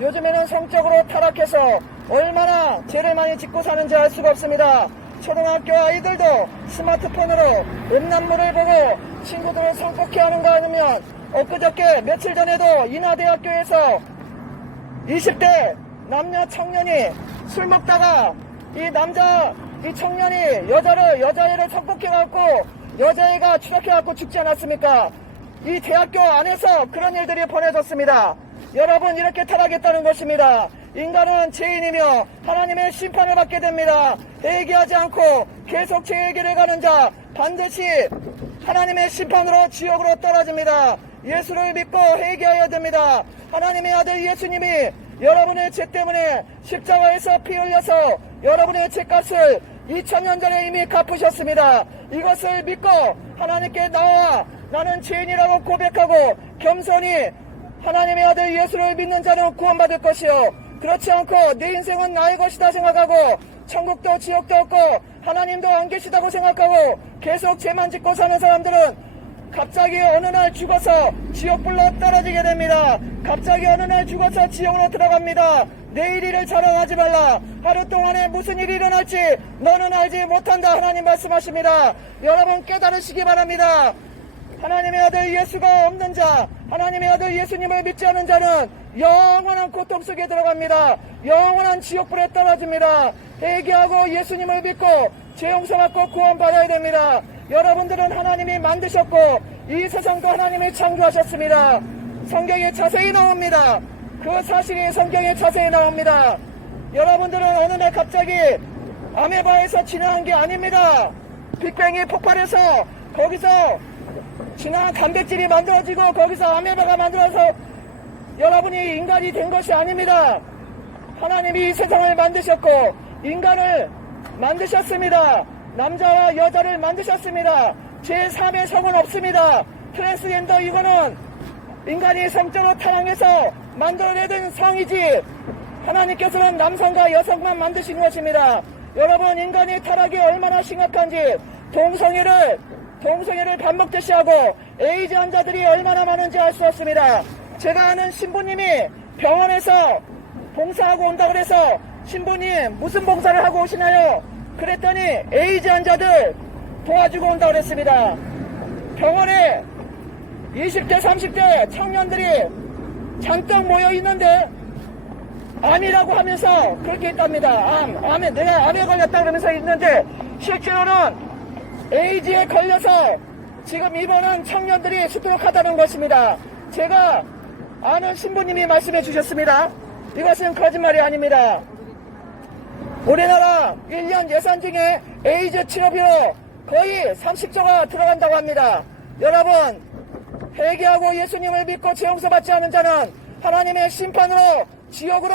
요즘에는 성적으로 타락해서 얼마나 죄를 많이 짓고 사는지 알 수가 없습니다. 초등학교 아이들도 스마트폰으로 음란물을 보고 친구들을 성폭행하는 거 아니면 엊그저께 며칠 전에도 인하대학교에서 20대 남녀 청년이 술 먹다가 이 청년이 여자애를 성폭행해갖고 여자애가 추락해갖고 죽지 않았습니까? 이 대학교 안에서 그런 일들이 벌어졌습니다. 여러분, 이렇게 타락했다는 것입니다. 인간은 죄인이며 하나님의 심판을 받게 됩니다. 회개하지 않고 계속 죄의 길을 가는 자 반드시 하나님의 심판으로 지옥으로 떨어집니다. 예수를 믿고 회개해야 됩니다. 하나님의 아들 예수님이 여러분의 죄 때문에 십자가에서 피 흘려서 여러분의 죄값을 2000년 전에 이미 갚으셨습니다. 이것을 믿고 하나님께 나와 나는 죄인이라고 고백하고 겸손히 하나님의 아들 예수를 믿는 자는 구원받을 것이요, 그렇지 않고 내 인생은 나의 것이다 생각하고 천국도 지옥도 없고 하나님도 안 계시다고 생각하고 계속 죄만 짓고 사는 사람들은 갑자기 어느 날 죽어서 지옥불로 떨어지게 됩니다. 갑자기 어느 날 죽어서 지옥으로 들어갑니다. 내일 일을 자랑하지 말라. 하루 동안에 무슨 일이 일어날지 너는 알지 못한다. 하나님 말씀하십니다. 여러분, 깨달으시기 바랍니다. 하나님의 아들 예수가 없는 자, 하나님의 아들 예수님을 믿지 않은 자는 영원한 고통 속에 들어갑니다. 영원한 지옥불에 떨어집니다. 회개하고 예수님을 믿고 죄 용서받고 구원받아야 됩니다. 여러분들은 하나님이 만드셨고 이 세상도 하나님이 창조하셨습니다. 성경에 자세히 나옵니다. 그 사실이 성경에 자세히 나옵니다. 여러분들은 어느 날 갑자기 아메바에서 진화한 게 아닙니다. 빅뱅이 폭발해서 거기서 진화한 단백질이 만들어지고 거기서 아메바가 만들어서 여러분이 인간이 된 것이 아닙니다. 하나님이 이 세상을 만드셨고 인간을 만드셨습니다. 남자와 여자를 만드셨습니다. 제3의 성은 없습니다. 트랜스젠더, 이거는 인간이 성적으로 타락해서 만들어내던 성이지 하나님께서는 남성과 여성만 만드신 것입니다. 여러분, 인간이 타락이 얼마나 심각한지 동성애를 반복듯이 하고 에이즈 환자들이 얼마나 많은지 알 수 없습니다. 제가 아는 신부님이 병원에서 봉사하고 온다 그래서 신부님 무슨 봉사를 하고 오시나요? 그랬더니 에이즈 환자들 도와주고 온다 그랬습니다. 병원에 20대 30대 청년들이 잔뜩 모여 있는데 암이라고 하면서 그렇게 있답니다. 내가 암에 걸렸다 그러면서 있는데 실제로는 에이즈에 걸려서 지금 입원한 청년들이 수두룩하다는 것입니다. 제가 아는 신부님이 말씀해 주셨습니다. 이것은 거짓말이 아닙니다. 우리나라 1년 예산 중에 에이즈 치료비로 거의 30조가 들어간다고 합니다. 여러분, 회개하고 예수님을 믿고 죄 용서받지 않은 자는 하나님의 심판으로 지옥으로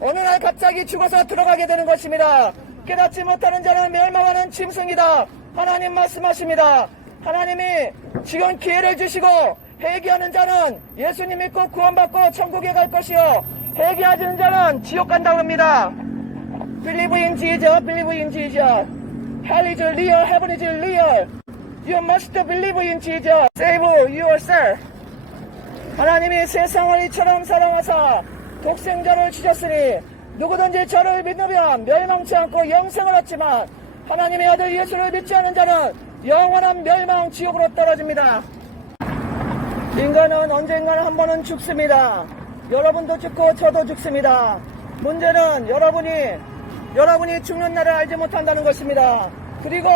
어느 날 갑자기 죽어서 들어가게 되는 것입니다. 깨닫지 못하는 자는 멸망하는 짐승이다. 하나님 말씀하십니다. 하나님이 지금 기회를 주시고 회개하는 자는 예수님 믿고 구원받고 천국에 갈 것이요, 회개하지 않는 자는 지옥 간다고 합니다. Believe in Jesus, believe in Jesus. Hell is real, heaven is real. You must believe in Jesus. Save yourself. 하나님이 세상을 이처럼 사랑하사 독생자를 주셨으니 누구든지 저를 믿으면 멸망치 않고 영생을 얻지만 하나님의 아들 예수를 믿지 않은 자는 영원한 멸망 지옥으로 떨어집니다. 인간은 언젠가는 한 번은 죽습니다. 여러분도 죽고 저도 죽습니다. 문제는 여러분이 죽는 날을 알지 못한다는 것입니다. 그리고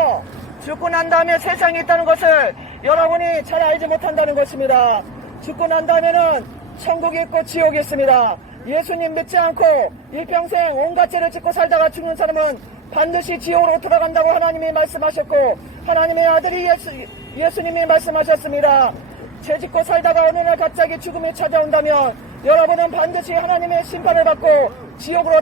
죽고 난 다음에 세상이 있다는 것을 여러분이 잘 알지 못한다는 것입니다. 죽고 난 다음에는 천국이 있고 지옥이 있습니다. 예수님 믿지 않고 일평생 온갖 죄를 짓고 살다가 죽는 사람은 반드시 지옥으로 돌아간다고 하나님이 말씀하셨고 하나님의 아들이 예수님이 말씀하셨습니다. 죄 짓고 살다가 어느 날 갑자기 죽음이 찾아온다면 여러분은 반드시 하나님의 심판을 받고 지옥으로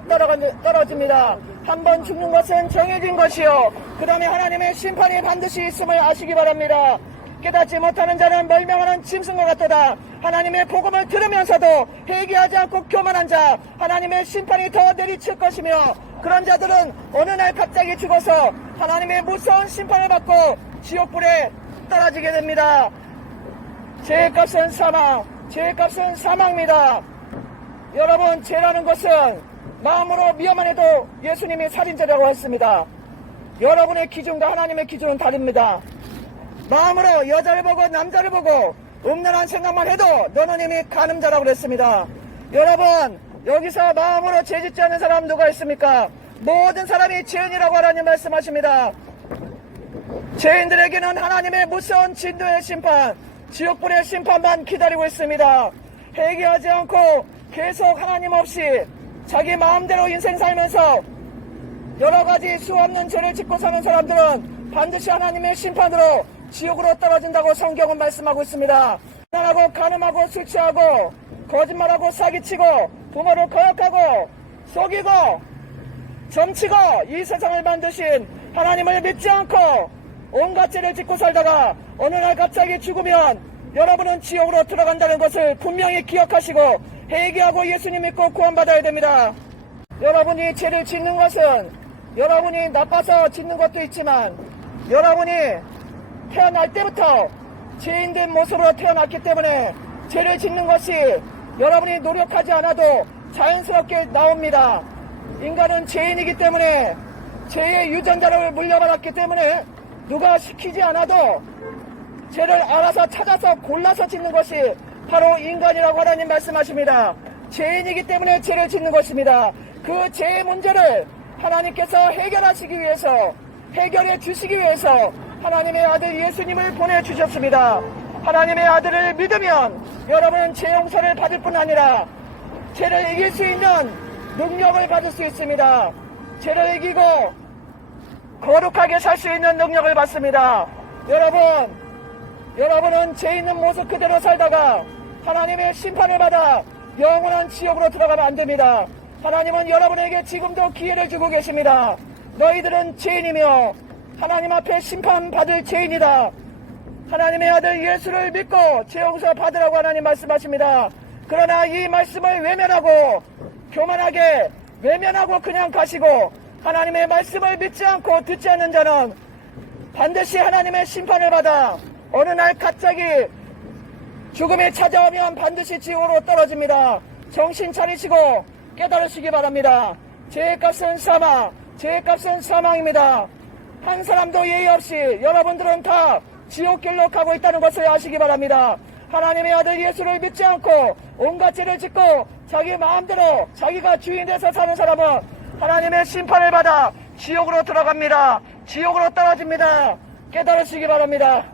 떨어집니다. 한 번 죽는 것은 정해진 것이요, 그 다음에 하나님의 심판이 반드시 있음을 아시기 바랍니다. 깨닫지 못하는 자는 멸망하는 짐승과 같도다. 하나님의 복음을 들으면서도 회개하지 않고 교만한 자, 하나님의 심판이 더 내리칠 것이며 그런 자들은 어느 날 갑자기 죽어서 하나님의 무서운 심판을 받고 지옥불에 떨어지게 됩니다. 죄의 값은 사망, 죄의 값은 사망입니다. 여러분, 죄라는 것은 마음으로 미워만 해도 예수님이 살인죄라고 했습니다. 여러분의 기준과 하나님의 기준은 다릅니다. 마음으로 여자를 보고 남자를 보고 음란한 생각만 해도 너는 이미 간음자라고 그랬습니다. 여러분, 여기서 마음으로 죄짓지 않는 사람 누가 있습니까? 모든 사람이 죄인이라고 하나님 말씀하십니다. 죄인들에게는 하나님의 무서운 진노의 심판, 지옥불의 심판만 기다리고 있습니다. 회개하지 않고 계속 하나님 없이 자기 마음대로 인생 살면서 여러가지 수없는 죄를 짓고 사는 사람들은 반드시 하나님의 심판으로 지옥으로 떨어진다고 성경은 말씀하고 있습니다. 가난하고 간음하고 술 취하고 거짓말하고 사기치고 부모를 거역하고 속이고 점치고 이 세상을 만드신 하나님을 믿지 않고 온갖 죄를 짓고 살다가 어느 날 갑자기 죽으면 여러분은 지옥으로 들어간다는 것을 분명히 기억하시고 회개하고 예수님 믿고 구원받아야 됩니다. 여러분이 죄를 짓는 것은 여러분이 나빠서 짓는 것도 있지만 여러분이 태어날 때부터 죄인된 모습으로 태어났기 때문에 죄를 짓는 것이 여러분이 노력하지 않아도 자연스럽게 나옵니다. 인간은 죄인이기 때문에 죄의 유전자를 물려받았기 때문에 누가 시키지 않아도 죄를 알아서 찾아서 골라서 짓는 것이 바로 인간이라고 하나님 말씀하십니다. 죄인이기 때문에 죄를 짓는 것입니다. 그 죄의 문제를 하나님께서 해결하시기 위해서 해결해 주시기 위해서 하나님의 아들 예수님을 보내주셨습니다. 하나님의 아들을 믿으면 여러분은 죄 용서를 받을 뿐 아니라 죄를 이길 수 있는 능력을 받을 수 있습니다. 죄를 이기고 거룩하게 살 수 있는 능력을 받습니다. 여러분은 죄 있는 모습 그대로 살다가 하나님의 심판을 받아 영원한 지옥으로 들어가면 안 됩니다. 하나님은 여러분에게 지금도 기회를 주고 계십니다. 너희들은 죄인이며 하나님 앞에 심판받을 죄인이다. 하나님의 아들 예수를 믿고 죄 용서 받으라고 하나님 말씀하십니다. 그러나 이 말씀을 외면하고 교만하게 외면하고 그냥 가시고 하나님의 말씀을 믿지 않고 듣지 않는 자는 반드시 하나님의 심판을 받아 어느 날 갑자기 죽음이 찾아오면 반드시 지옥으로 떨어집니다. 정신 차리시고 깨달으시기 바랍니다. 죄의 값은 사망, 죄의 값은 사망입니다. 한 사람도 예의 없이 여러분들은 다 지옥길로 가고 있다는 것을 아시기 바랍니다. 하나님의 아들 예수를 믿지 않고 온갖 죄를 짓고 자기 마음대로 자기가 주인 돼서 사는 사람은 하나님의 심판을 받아 지옥으로 들어갑니다. 지옥으로 떨어집니다. 깨달으시기 바랍니다.